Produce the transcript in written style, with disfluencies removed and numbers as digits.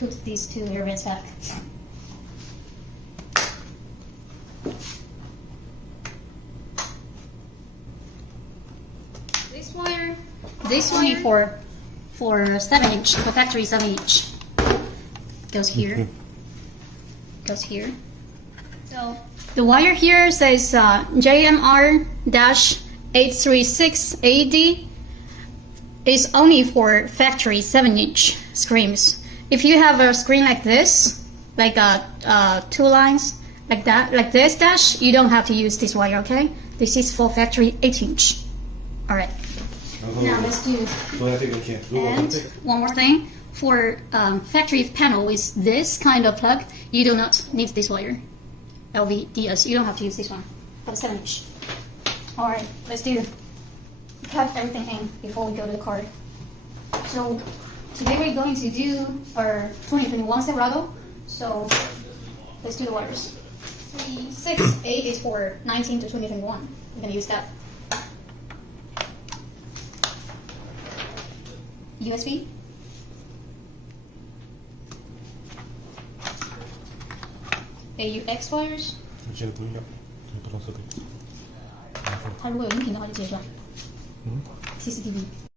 put these two air vents back. This wire for 7-inch, for factory 7-inch. Goes here. Goes here. So the wire here says JMR-836AD is only for factory 7-inch screens. If you have a screen like this, like 2 lines, like that, like this dash, you don't have to use this wire, okay? This is for factory 8-inch. Alright. Now let's do. And one more thing. For factory panel with this kind of plug, you do not need this wire. LVDS. You don't have to use this one for the 7-inch. Alright, let's do. Cut everything in before we go to the car. So today we're going to do our 2021 Silverado. So let's do the wires. 3, 6, 8 is for 19 to 2021. We're gonna use that. USB. AUX wires. 接不一样，不同设备。它如果有音频的话就接出来。CCTV。